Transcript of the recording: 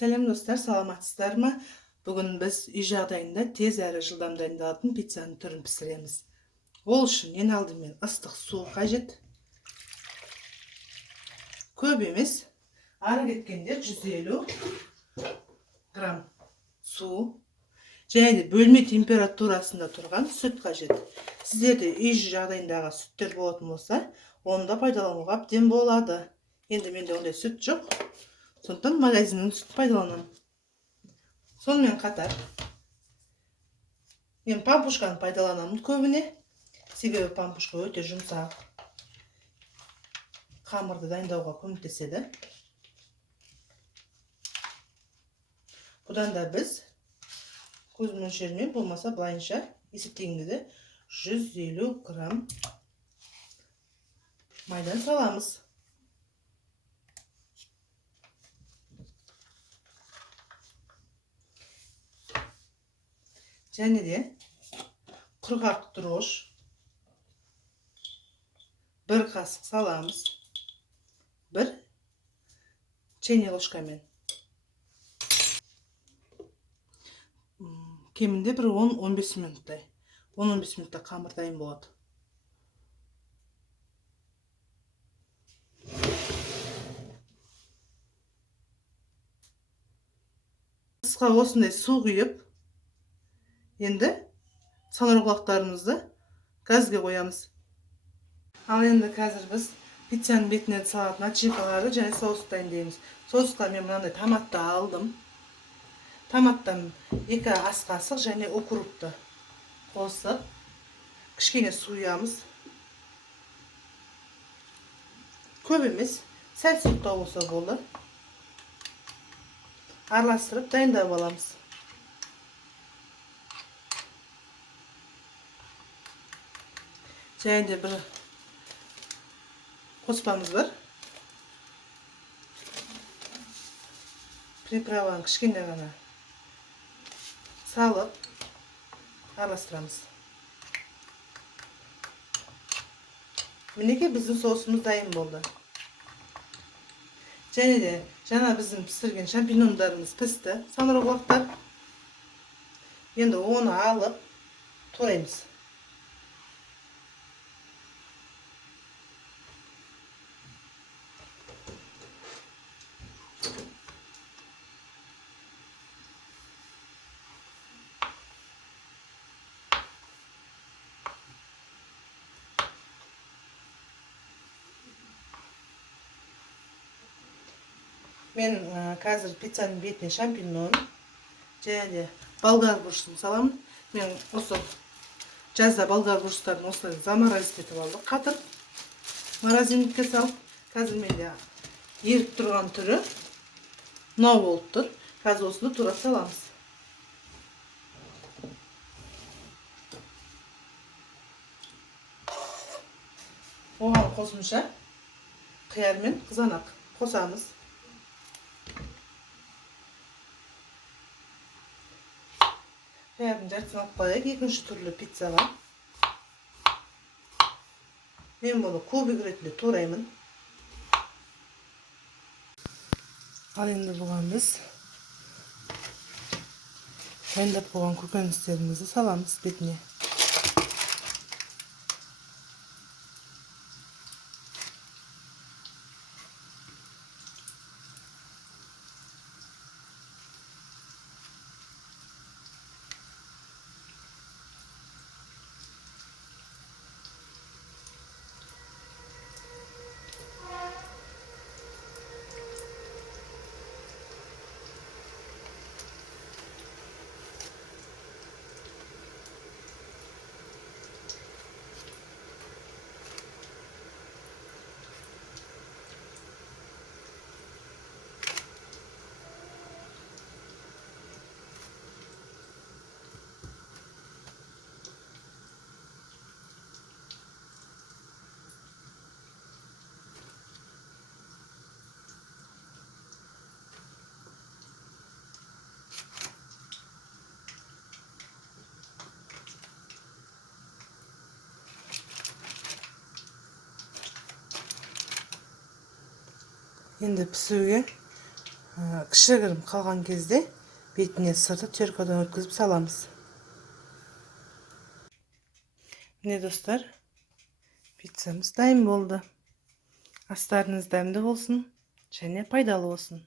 Selam dostlar, salamatсыздармы? Bugün biz үй жағдайында tez әрі жылдам дайындалатын пиццаның түрін пісіреміз. Ол үшін ең алдымен ыстық су қажет. Көп емес, ары кеткенде 150 грамм су. Және де бөлме температурасында тұрған сүт қажет. Сіздерде үй жағдайындағы сүттер болатын болса, оны да пайдалануға әбден болады. Енді менде ондай сүт жоқ. Сондықтан магазиннен сүт пайдаланамын. Сонымен қатар мен пампушканы пайдаланамын көбіне. Себебі пампушка өте жұмсақ. Қамырды дайындауға көмектеседі. Бұдан да біз көз мөлшерімен болмаса былайынша есептегенде 150 грамм майдан саламыз. Және де құрғақ дрож 1 қасық саламыз. 1 чайный ложкамен. Кемінде бір 10-15 минуттай. 10-15 минутта қамыр дайын болады. Қысқа осындай су құйып, енді санырғылақтарымызды газге қоямыз. Ал енді қазір біз пиццаның бетіне салатын начинкаларды және соус дайындаймыз. Соусқа мен мынандай томатты алдым. Томаттан 2 ас қасық және укропты қосып, кішкене суямыз. Көп емес, сәл суықтау болса болды. Араластырып дайындап аламыз. Және де бір қоспамыз бар. Приправаны кішкене ғана салып араластырамыз. Мінекей біздің соусымыз дайын болды. Және де жаңа біздің пісірген шампиньондарымыз пісті, санырғылақтар. Енді оны алып тураймыз. Мен қазір пиццаның бетіне шампиньон және де болгар бұрышын саламын. Мен осы жазда болгар бұрыштарын осылай заморозить етіп алдық. Қатыр морозильникке салып, қазір менде еріп тұрған түрі мынау болып тұр. Қазір осыны тура саламыз. Оған қосымша қияр мен қызанақ қосамыз. Қиярдың жартысын алып қояйық екінші түрлі пиццаға. Мен бұны кубик ретінде тураймын. Ал енді бұған біз дайындап қойған көкөністерімізді саламыз бетіне. Енді пісуге кішігірім қалған кезде бетіне сырты теркадан өткізіп саламыз. Міне достар, пиццамыз дайын болды. Астарыңыз дәмді болсын және пайдалы болсын.